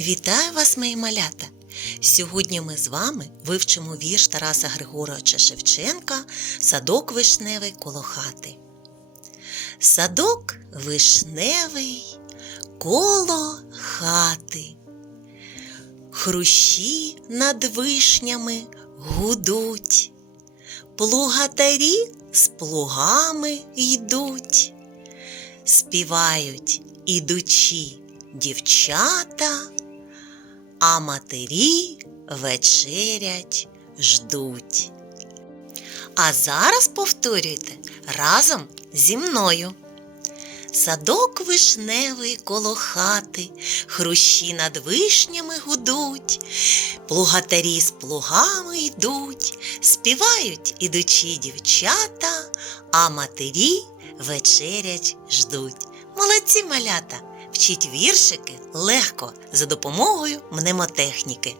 Вітаю вас, мої малята! Сьогодні ми з вами вивчимо вірш Тараса Григоровича Шевченка Садок вишневий коло хати. Садок вишневий коло хати. Хрущі над вишнями гудуть, плугатарі з плугами йдуть, співають ідучі дівчата, а матері вечерять ждуть. А зараз повторюйте разом зі мною. Садок вишневий коло хати, хрущі над вишнями гудуть, плугатарі з плугами йдуть, співають ідучі дівчата, а матері вечерять ждуть. Молодці малята! Вчіть віршики легко за допомогою мнемотехніки.